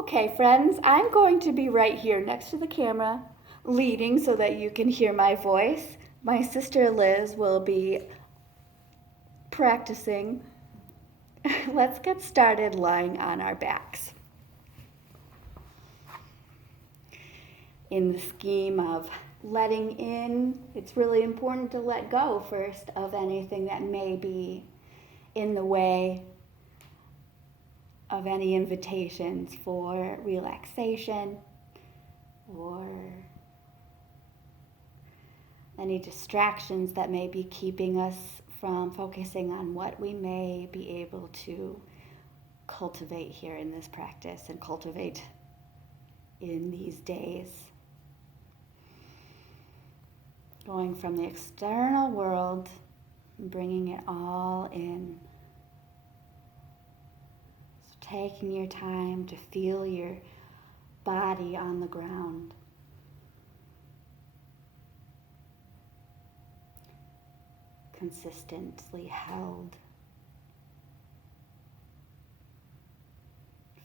Okay, friends, I'm going to be right here next to the camera, leading so that you can hear my voice. My sister Liz will be practicing. Let's get started lying on our backs. In the scheme of letting in, it's really important to let go first of anything that may be in the way of any invitations for relaxation or any distractions that may be keeping us from focusing on what we may be able to cultivate here in this practice and cultivate in these days. Going from the external world and bringing it all in. So taking your time to feel your body on the ground. Consistently held.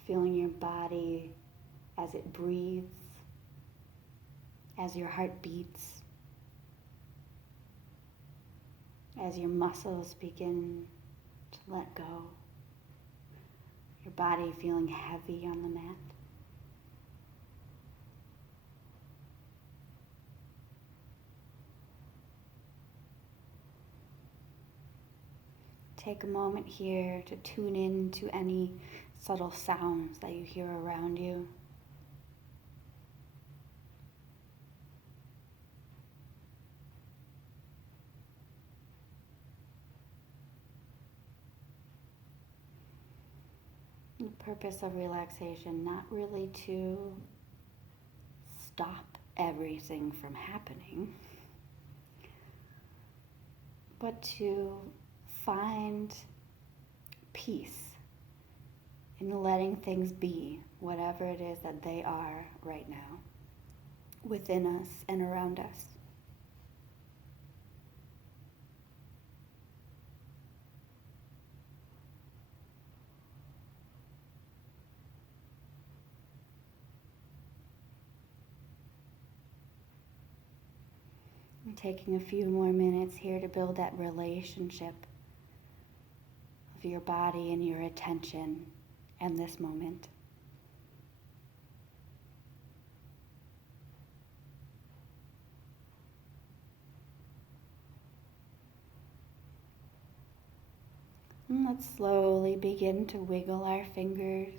Feeling your body as it breathes, as your heart beats, as your muscles begin to let go. Your body feeling heavy on the mat. Take a moment here to tune in to any subtle sounds that you hear around you. The purpose of relaxation, not really to stop everything from happening, but to find peace in letting things be, whatever it is that they are right now, within us and around us. I'm taking a few more minutes here to build that relationship of your body and your attention and this moment. And let's slowly begin to wiggle our fingers,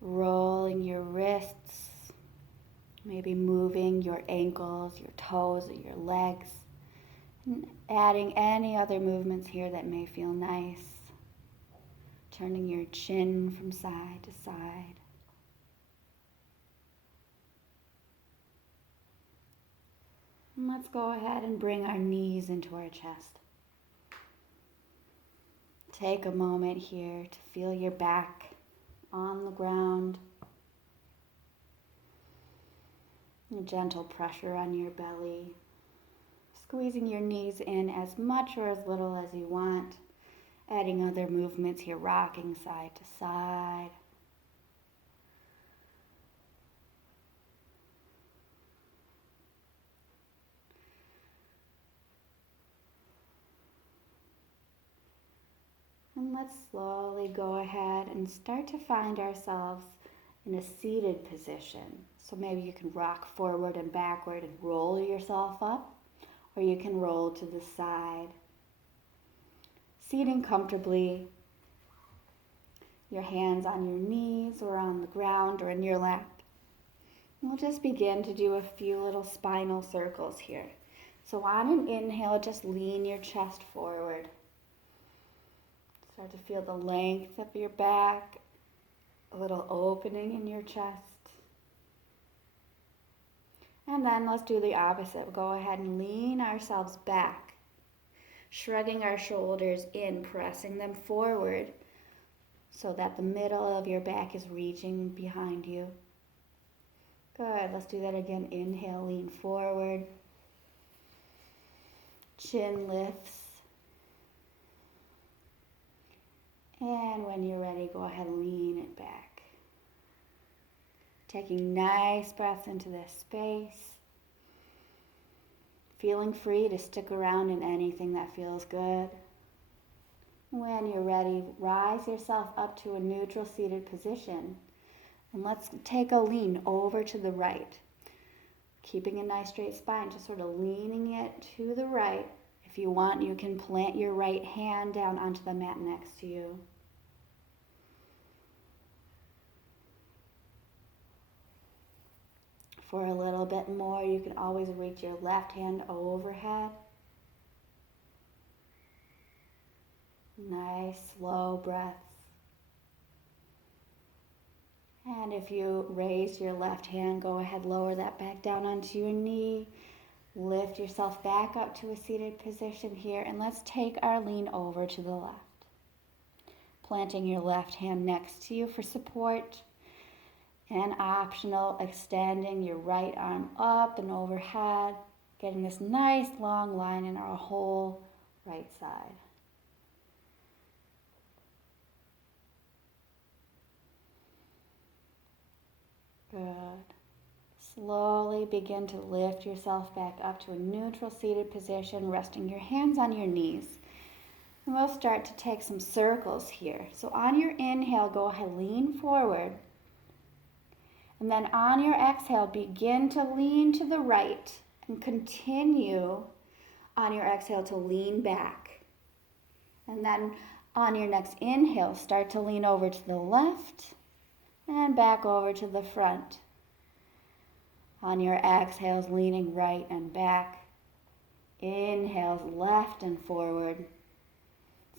rolling your wrists, maybe moving your ankles, your toes, or your legs, and adding any other movements here that may feel nice. Turning your chin from side to side. And let's go ahead and bring our knees into our chest. Take a moment here to feel your back on the ground. A gentle pressure on your belly. Squeezing your knees in as much or as little as you want. Adding other movements here, rocking side to side. And let's slowly go ahead and start to find ourselves in a seated position. So maybe you can rock forward and backward and roll yourself up, or you can roll to the side. Seating comfortably, your hands on your knees or on the ground or in your lap. We'll just begin to do a few little spinal circles here. So on an inhale, just lean your chest forward. Start to feel the length of your back, a little opening in your chest. And then let's do the opposite. We'll go ahead and lean ourselves back, shrugging our shoulders in, pressing them forward so that the middle of your back is reaching behind you. Good, let's do that again. Inhale, lean forward. Chin lifts. And when you're ready, go ahead and lean it back. Taking nice breaths into this space. Feeling free to stick around in anything that feels good. When you're ready, rise yourself up to a neutral seated position. And let's take a lean over to the right. Keeping a nice straight spine, just sort of leaning it to the right. If you want, you can plant your right hand down onto the mat next to you. For a little bit more, you can always reach your left hand overhead. Nice, slow breaths. And if you raise your left hand, go ahead, lower that back down onto your knee. Lift yourself back up to a seated position here, and let's take our lean over to the left. Planting your left hand next to you for support. And optional, extending your right arm up and overhead, getting this nice long line in our whole right side. Good. Slowly begin to lift yourself back up to a neutral seated position, resting your hands on your knees. And we'll start to take some circles here. So on your inhale, go ahead, lean forward. And then on your exhale, begin to lean to the right and continue on your exhale to lean back. And then on your next inhale, start to lean over to the left and back over to the front. On your exhales, leaning right and back. Inhales left and forward.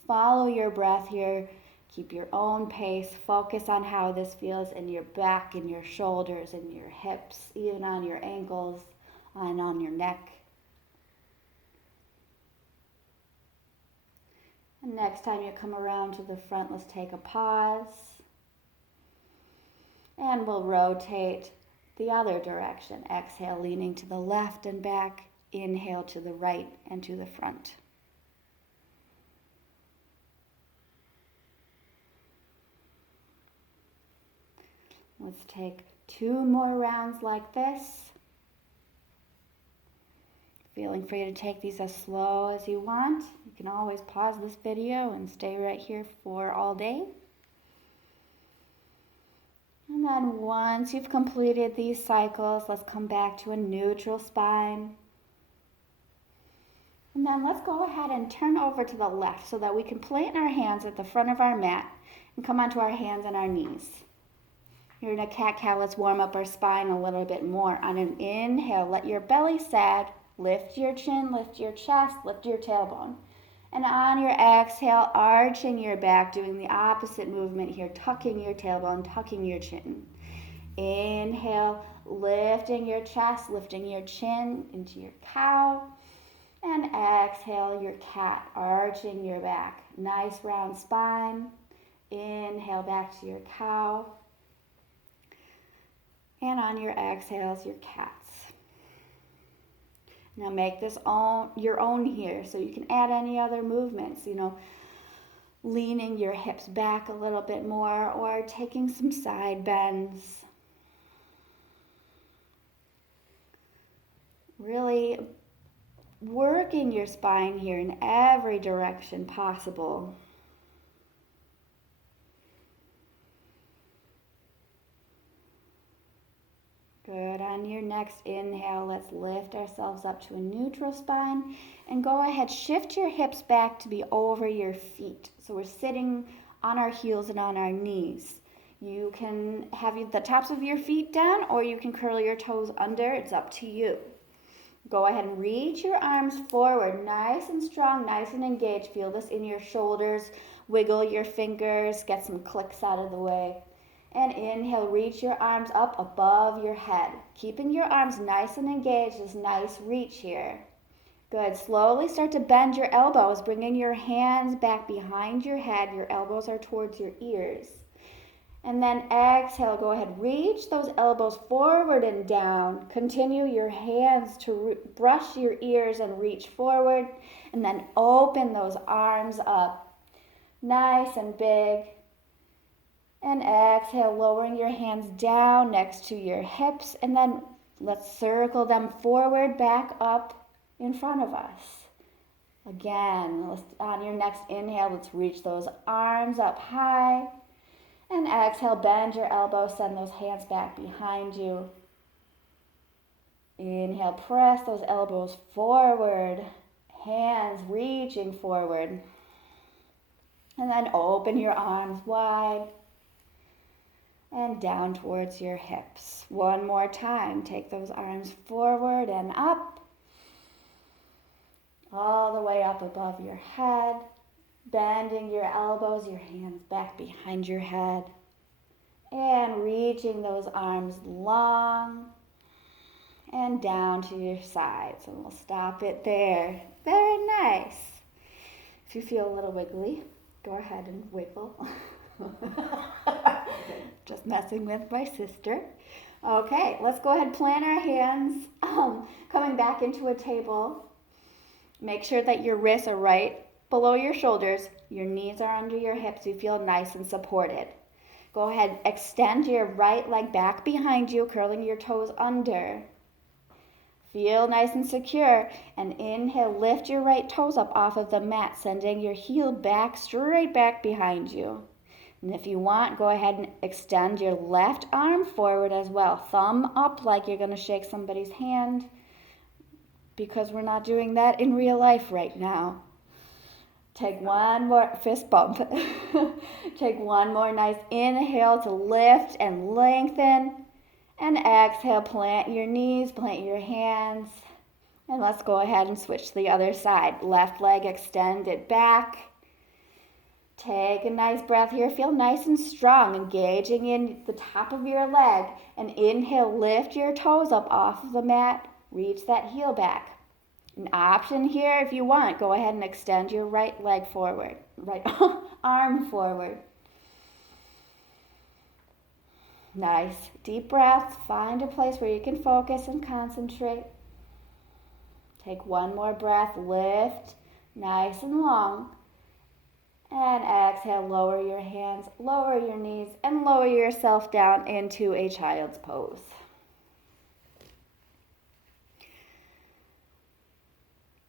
Follow your breath here. Keep your own pace. Focus on how this feels in your back, in your shoulders, in your hips, even on your ankles, and on your neck. And next time you come around to the front, let's take a pause. And we'll rotate the other direction. Exhale, leaning to the left and back. Inhale to the right and to the front. Let's take 2 more rounds like this. Feeling free to take these as slow as you want. You can always pause this video and stay right here for all day. And then once you've completed these cycles, let's come back to a neutral spine. And then let's go ahead and turn over to the left so that we can plant our hands at the front of our mat and come onto our hands and our knees. You're in a cat-cow. Let's warm up our spine a little bit more. On an inhale, let your belly sag. Lift your chin, lift your chest, lift your tailbone. And on your exhale, arching your back, doing the opposite movement here, tucking your tailbone, tucking your chin. Inhale, lifting your chest, lifting your chin into your cow. And exhale, your cat, arching your back. Nice round spine. Inhale back to your cow. And on your exhales, your cats. Now make this your own here, so you can add any other movements, leaning your hips back a little bit more or taking some side bends. Really working your spine here in every direction possible. Good. On your next inhale, let's lift ourselves up to a neutral spine and go ahead, shift your hips back to be over your feet. So we're sitting on our heels and on our knees. You can have the tops of your feet down or you can curl your toes under. It's up to you. Go ahead and reach your arms forward, nice and strong, nice and engaged. Feel this in your shoulders. Wiggle your fingers, get some clicks out of the way. And inhale, reach your arms up above your head. Keeping your arms nice and engaged, this nice reach here. Good. Slowly start to bend your elbows, bringing your hands back behind your head. Your elbows are towards your ears. And then exhale, go ahead, reach those elbows forward and down. Continue your hands to brush your ears and reach forward. And then open those arms up. nice and big. And exhale, lowering your hands down next to your hips, and then let's circle them forward, back up in front of us. Again, on your next inhale, let's reach those arms up high. And exhale, bend your elbows, send those hands back behind you. Inhale, press those elbows forward, hands reaching forward. And then open your arms wide and down towards your hips. One more time, take those arms forward and up, all the way up above your head, bending your elbows, your hands back behind your head, and reaching those arms long and down to your sides. And we'll stop it there. Very nice. If you feel a little wiggly, go ahead and wiggle. Just messing with my sister. Okay, let's go ahead and plant our hands, coming back into a table. Make sure that your wrists are right below your shoulders. Your knees are under your hips. You feel nice and supported. Go ahead, extend your right leg back behind you, curling your toes under. Feel nice and secure. And inhale, lift your right toes up off of the mat, sending your heel back, straight back behind you. And if you want, go ahead and extend your left arm forward as well. Thumb up like you're going to shake somebody's hand, because we're not doing that in real life right now. Take one more fist bump. Take one more nice inhale to lift and lengthen. And exhale, plant your knees, plant your hands. And let's go ahead and switch to the other side. Left leg extended back. Take a nice breath here. Feel nice and strong, engaging in the top of your leg. And inhale, lift your toes up off of the mat. Reach that heel back. An option here, if you want, go ahead and extend your right leg forward, right arm forward. Nice. Deep breaths. Find a place where you can focus and concentrate. Take one more breath. Lift nice and long. And exhale, lower your hands, lower your knees, and lower yourself down into a child's pose.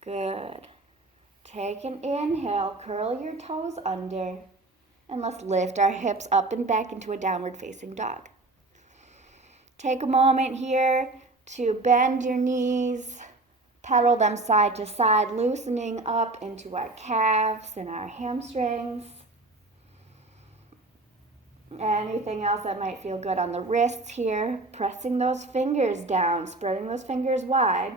Good. Take an inhale, curl your toes under, and let's lift our hips up and back into a downward facing dog. Take a moment here to bend your knees, pedal them side to side, loosening up into our calves and our hamstrings. Anything else that might feel good on the wrists here, pressing those fingers down, spreading those fingers wide.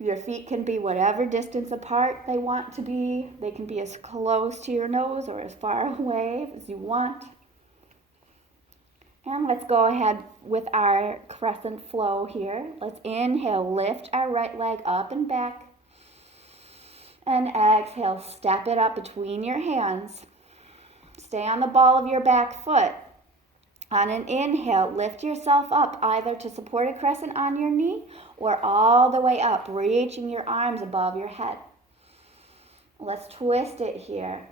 Your feet can be whatever distance apart they want to be. They can be as close to your nose or as far away as you want. And let's go ahead with our crescent flow here. Let's inhale, lift our right leg up and back. And exhale, step it up between your hands. Stay on the ball of your back foot. On an inhale, lift yourself up either to support a crescent on your knee or all the way up, reaching your arms above your head. Let's twist it here.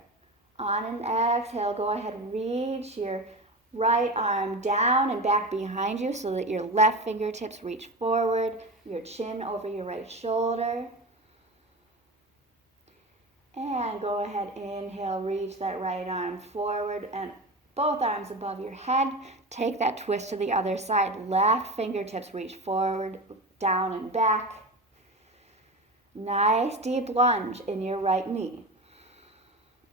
On an exhale, go ahead and reach your right arm down and back behind you so that your left fingertips reach forward, your chin over your right shoulder. And go ahead, inhale, reach that right arm forward and both arms above your head. Take that twist to the other side. Left fingertips reach forward, down and back. Nice deep lunge in your right knee.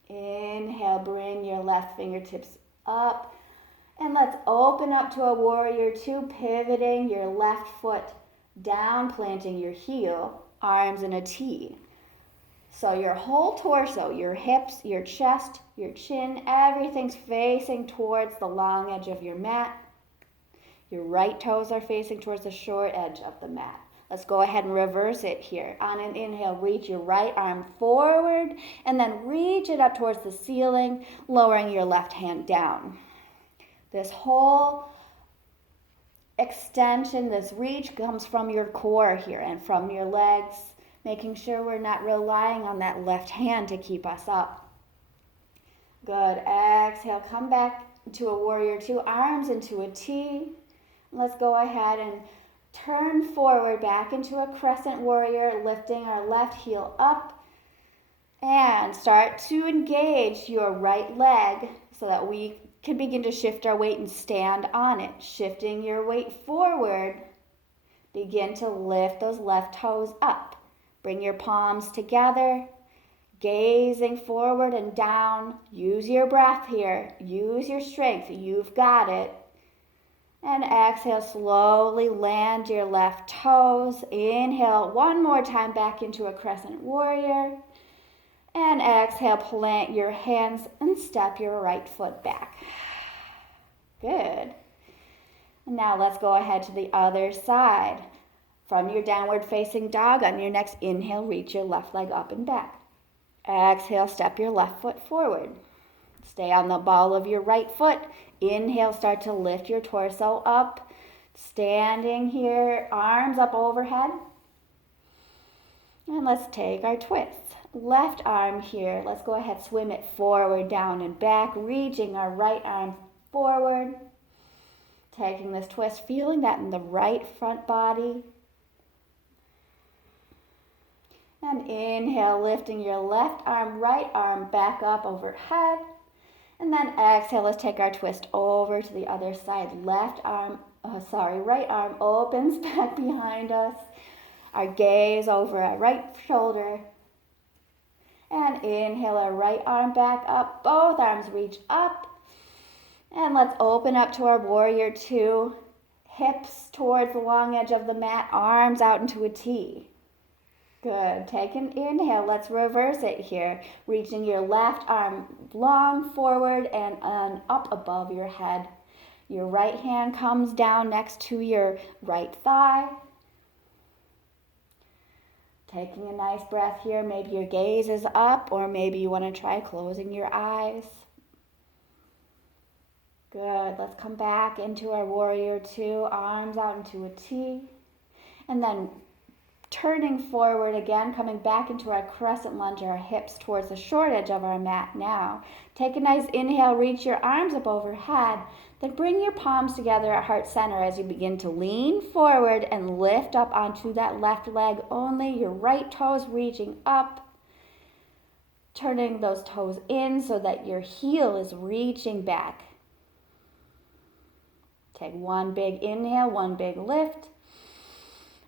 Inhale, bring your left fingertips up. And let's open up to a warrior two, pivoting your left foot down, planting your heel, arms in a T. So your whole torso, your hips, your chest, your chin, everything's facing towards the long edge of your mat. Your right toes are facing towards the short edge of the mat. Let's go ahead and reverse it here. On an inhale, reach your right arm forward and then reach it up towards the ceiling, lowering your left hand down. This whole extension, this reach comes from your core here and from your legs, making sure we're not relying on that left hand to keep us up. Good. Exhale, come back to a warrior two, arms into a T. Let's go ahead and turn forward back into a crescent warrior, lifting our left heel up. And start to engage your right leg so that we can begin to shift our weight and stand on it. Shifting your weight forward, begin to lift those left toes up. Bring your palms together, gazing forward and down. Use your breath here. Use your strength. You've got it. And exhale, slowly land your left toes. Inhale one more time back into a crescent warrior. And exhale, plant your hands and step your right foot back. Good. And now let's go ahead to the other side. From your downward facing dog, on your next inhale, reach your left leg up and back. Exhale, step your left foot forward. Stay on the ball of your right foot. Inhale, start to lift your torso up. Standing here, arms up overhead. And let's take our twists. Left arm here, let's go ahead, swim it forward, down and back, reaching our right arm forward. Taking this twist, feeling that in the right front body. And inhale, lifting your left arm, right arm back up overhead. And then exhale, let's take our twist over to the other side. Right arm opens back behind us. Our gaze over our right shoulder. And inhale, our right arm back up. Both arms reach up. And let's open up to our warrior two. Hips towards the long edge of the mat. Arms out into a T. Good. Take an inhale. Let's reverse it here. Reaching your left arm long forward and up above your head. Your right hand comes down next to your right thigh. Taking a nice breath here. Maybe your gaze is up, or maybe you want to try closing your eyes. Good. Let's come back into our warrior two, arms out into a T. And then turning forward again, coming back into our crescent lunge, our hips towards the short edge of our mat now. Take a nice inhale, reach your arms up overhead. Then bring your palms together at heart center as you begin to lean forward and lift up onto that left leg only. Your right toes reaching up. Turning those toes in so that your heel is reaching back. Take one big inhale, one big lift.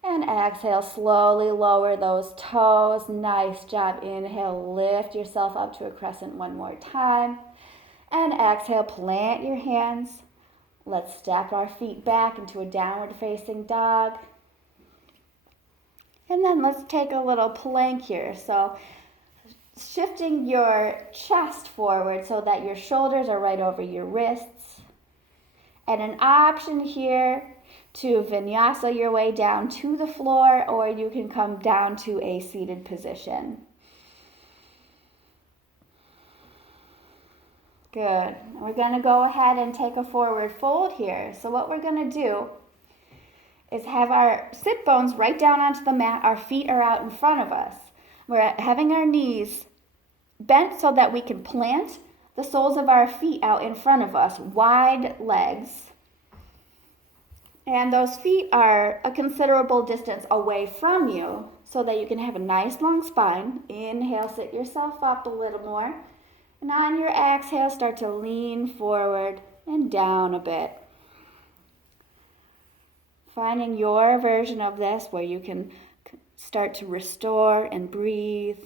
And exhale, slowly lower those toes. Nice job. Inhale, lift yourself up to a crescent one more time. And exhale, plant your hands. Let's step our feet back into a downward facing dog. And then let's take a little plank here. So shifting your chest forward so that your shoulders are right over your wrists. And an option here to vinyasa your way down to the floor, or you can come down to a seated position. Good. We're going to go ahead and take a forward fold here. So what we're going to do is have our sit bones right down onto the mat. Our feet are out in front of us. We're having our knees bent so that we can plant the soles of our feet out in front of us, wide legs. And those feet are a considerable distance away from you so that you can have a nice long spine. Inhale, sit yourself up a little more. And on your exhale, start to lean forward and down a bit. Finding your version of this where you can start to restore and breathe.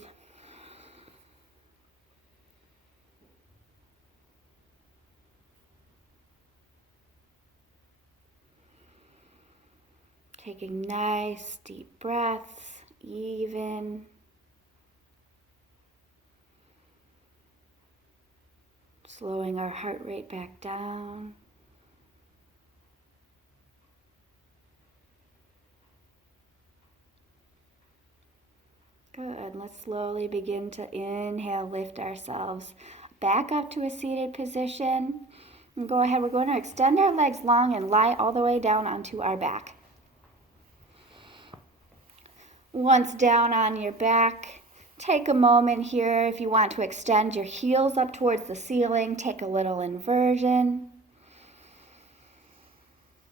Taking nice deep breaths, even. Slowing our heart rate back down. Good. Let's slowly begin to inhale, lift ourselves back up to a seated position. And go ahead, we're going to extend our legs long and lie all the way down onto our back. Once down on your back, take a moment here if you want to extend your heels up towards the ceiling. Take a little inversion.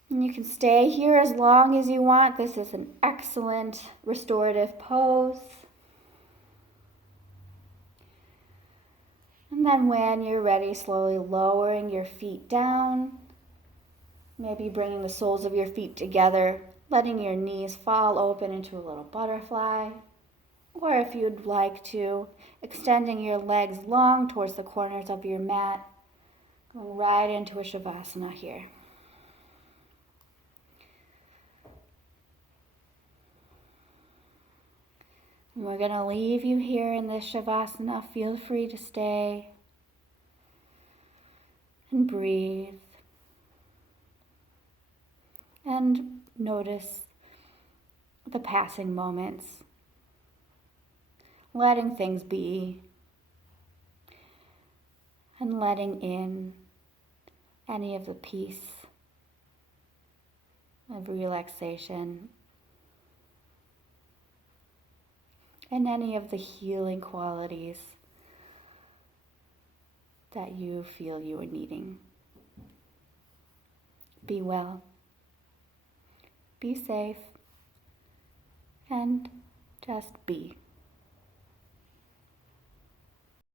And you can stay here as long as you want. This is an excellent restorative pose. And then when you're ready, slowly lowering your feet down. Maybe bringing the soles of your feet together, letting your knees fall open into a little butterfly. Or if you'd like to, extending your legs long towards the corners of your mat, going right into a Shavasana here. And we're going to leave you here in this Shavasana. Feel free to stay and breathe. And notice the passing moments, letting things be, and letting in any of the peace, of relaxation, and any of the healing qualities that you feel you are needing. Be well. Be safe, and just be.